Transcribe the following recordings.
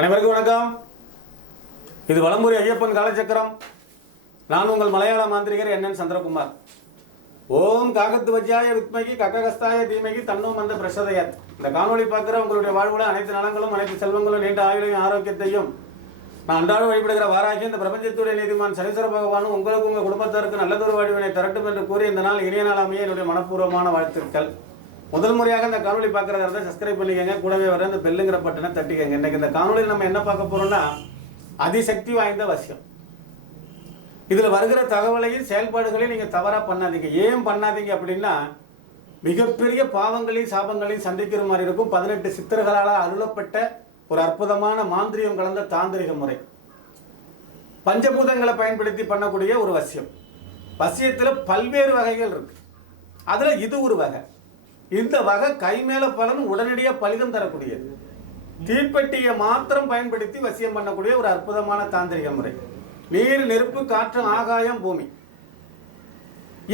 அனைவருக்கும் வணக்கம். இது வலம்புரி ஐயப்பன் காலச்சக்கரம். நான் உங்கள் மலையாள மாந்திரிகர் NN சந்திரகுமார். ஓம் காகத்துவஜ்யாய வித்மகி கக்ககஸ்தாய தீமகி தன்னோ மந்த பிரசோதயாத். இந்த காணொளி பார்க்குற உங்களுடைய வாழ்வுல அனைத்து நலங்களும் அனைத்து செல்வங்களும் நீண்ட ஆயுளையும் ஆரோக்கியத்தையும் நான் அன்றாடம் வழிபடுகிற வாராகி இந்த பிரபஞ்சத்துடைய நீதிமான் சனீஸ்வர பகவானும் உங்களுக்கு உங்கள் குடும்பத்தாருக்கு நல்லதொரு வாழ்வினை தரட்டும் என்று கூறி இந்த நாள் இனிய நாள் அமைய என்னுடைய மனப்பூர்வமான வாழ்த்துக்கள். முதல் முறையாக இந்த காணொலி பார்க்குறதா இருந்தால் சப்ஸ்கிரைப் பண்ணிக்கங்க, கூடவே வர இந்த பெல்லுங்கிற பட்டனை தட்டிக்கங்க. இன்றைக்கு இந்த காணொலியில் நம்ம என்ன பார்க்க போகிறோம்னா அதிசக்தி வாய்ந்த வசியம். இதில் வருகிற தகவலையும் செயல்பாடுகளையும் நீங்கள் தவறாக பண்ணாதீங்க. ஏன் பண்ணாதீங்க அப்படின்னா மிகப்பெரிய பாவங்களையும் சாபங்களையும் சந்திக்கிற மாதிரி இருக்கும். 18 சித்தர்களால் அருளப்பட்ட ஒரு அற்புதமான மாந்திரியம் கலந்த தாந்திரிக முறை. பஞ்சபூதங்களை பயன்படுத்தி பண்ணக்கூடிய ஒரு வசியம். வசியத்தில் பல்வேறு வகைகள் இருக்கு. அதில் இது ஒரு வகை. இந்த வகை கை மேல பலன் உடனடியாக பலிதம் தரக்கூடியது. தீப்பெட்டியை மாத்திரம் பயன்படுத்தி வசியம் பண்ணக்கூடிய ஒரு அற்புதமான தாந்திரிக முறை. நீர், நெருப்பு, காற்று, ஆகாயம், பூமி.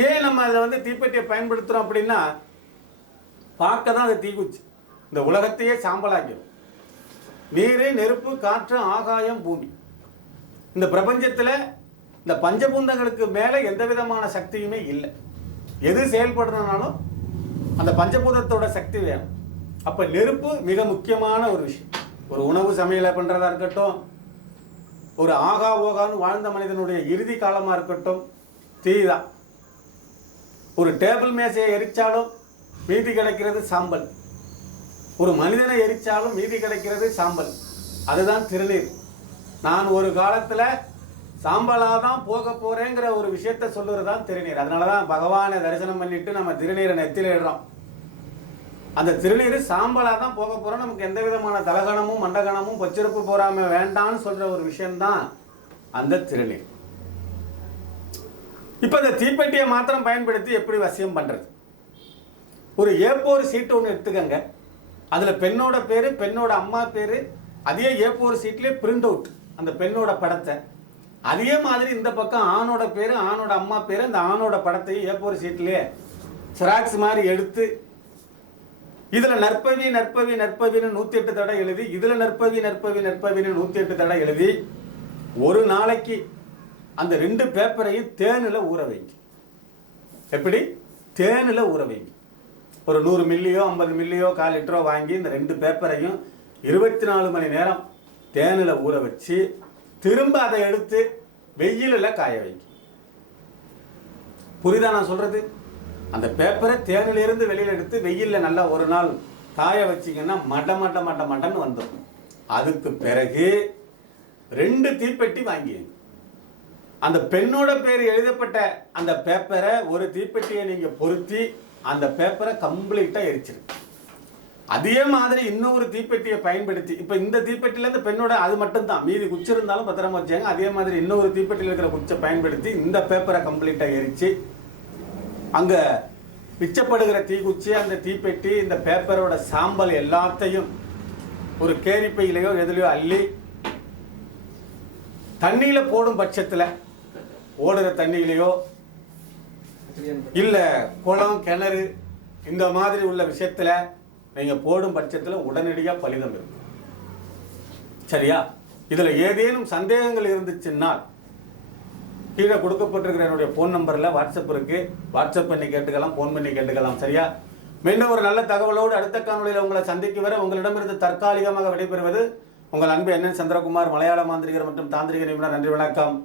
ஏன் நம்ம அதில் தீப்பெட்டியை பயன்படுத்துகிறோம் அப்படின்னா பார்க்க தான் அது தீக்குச்சி இந்த உலகத்தையே சாம்பலாக்கிடும். நீர், நெருப்பு, காற்று, ஆகாயம், பூமி. இந்த பிரபஞ்சத்தில் இந்த பஞ்சபூதங்களுக்கு மேலே எந்த விதமான சக்தியுமே இல்லை. எது செயல்படுறதுனாலும் அந்த பஞ்சபூதத்தோட சக்தி வேணும். அப்போ நெருப்பு மிக முக்கியமான ஒரு விஷயம். ஒரு உணவு சமையலை பண்ணுறதா இருக்கட்டும், ஒரு ஆகா ஓகான்னு வாழ்ந்த மனிதனுடைய இறுதி காலமாக இருக்கட்டும், தீ தான். ஒரு டேபிள் மேசையை எரித்தாலும் மீதி கிடைக்கிறது சாம்பல். ஒரு மனிதனை எரித்தாலும் மீதி கிடைக்கிறது சாம்பல். அதுதான் திருநீர். நான் ஒரு காலத்தில் சாம்பலாக தான் போக போகிறேங்கிற ஒரு விஷயத்த சொல்லுறது தான் திருநீர். அதனால தான் பகவானை தரிசனம் பண்ணிட்டு நம்ம திருநீரை நெத்தில இடுறோம். அந்த திருநீர் சாம்பலாக தான் போக போகிறோம். நமக்கு எந்த விதமான தலகணமும் மண்டகணமும் பொச்சிருப்பு போகாமல் வேண்டான்னு சொல்கிற ஒரு விஷயம்தான் அந்த திருநீர். இப்போ இந்த தீப்பெட்டியை மாத்திரம் பயன்படுத்தி எப்படி வசியம் பண்ணுறது? ஒரு A4 சீட்டு ஒன்று எடுத்துக்கங்க. அதில் பெண்ணோட பேர், பெண்ணோட அம்மா பேர், அதே A4 சீட்லேயே பிரிண்ட் அவுட் அந்த பெண்ணோட படத்தை. அதே மாதிரி இந்த பக்கம் ஆணோட பேர், ஆணோட அம்மா பேர், இந்த ஆணோட படத்தையும் A4 சீட்லேயே ஜெராக்ஸ் மாதிரி எடுத்து இதில் நற்பவி நற்பவி நற்பவின்னு 108 தடவை எழுதி, இதில் நற்பவி நற்பவி நற்பவின்னு 108 தடவை எழுதி ஒரு நாளைக்கு அந்த 2 பேப்பரையும் தேனில் ஊற வைங்க. எப்படி? தேனில் ஊற வைங்க. ஒரு 100 மில்லியோ 50 மில்லியோ 1/4 லிட்டரோ வாங்கி இந்த 2 பேப்பரையும் 24 மணி நேரம் தேனில் ஊற வச்சு திரும்ப அதை எடுத்து வெயிலில் காய வைக்க. புரியுதா நான் சொல்றது? அந்த பேப்பரை தேனிலிருந்து வெளியில் எடுத்து வெயிலில் நல்லா ஒரு நாள் காய வச்சிங்கன்னா மட்டன்னு வந்துடும். அதுக்கு பிறகு 2 தீப்பெட்டி வாங்கி அந்த பெண்ணோட பேர் எழுதப்பட்ட அந்த பேப்பரை ஒரு தீப்பெட்டியை நீங்கள் பொருத்தி அந்த பேப்பரை கம்ப்ளீட்டாக எரிச்சிருக்கு. அதே மாதிரி இன்னொரு தீப்பெட்டியை பயன்படுத்தி, இப்போ இந்த தீப்பெட்டியில் இந்த பெண்ணோட அது மட்டும்தான், மீதி குச்சி இருந்தாலும் பத்திரமா வச்சாங்க. அதே மாதிரி இன்னொரு தீப்பெட்டியில் இருக்கிற குச்சை பயன்படுத்தி இந்த பேப்பரை கம்ப்ளீட்டாக எரித்து அங்கே மிச்சப்படுகிற தீக்குச்சி, அந்த தீப்பெட்டி, இந்த பேப்பரோட சாம்பல் எல்லாத்தையும் ஒரு கேரிப்பையிலையோ எதுலையோ அள்ளி தண்ணியில் போடும் பட்சத்தில், ஓடுற தண்ணியிலையோ இல்லை குளம் கிணறு இந்த மாதிரி உள்ள விஷயத்தில் நீங்கள் போடும் பட்சத்தில் உடனடியாக பலிதம் இருக்கும். சரியா? இதில் ஏதேனும் சந்தேகங்கள் இருந்துச்சுன்னா கீழே கொடுக்கப்பட்டிருக்கிற என்னுடைய ஃபோன் நம்பரில் வாட்ஸ்அப் இருக்குது. வாட்ஸ்அப் பண்ணி கேட்டுக்கலாம், ஃபோன் பண்ணி கேட்டுக்கலாம். சரியா? மீண்டும் ஒரு நல்ல தகவலோடு அடுத்த காணொலியில் உங்களை சந்திக்க வர உங்களிடமிருந்து தற்காலிகமாக விடைபெறுவது உங்கள் அன்பு NN சந்திரகுமார், மலையாள மாந்திரிகர் மற்றும் தாந்திரிக நிபுணர். நன்றி, வணக்கம்.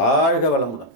வாழ்க வளமுடன்.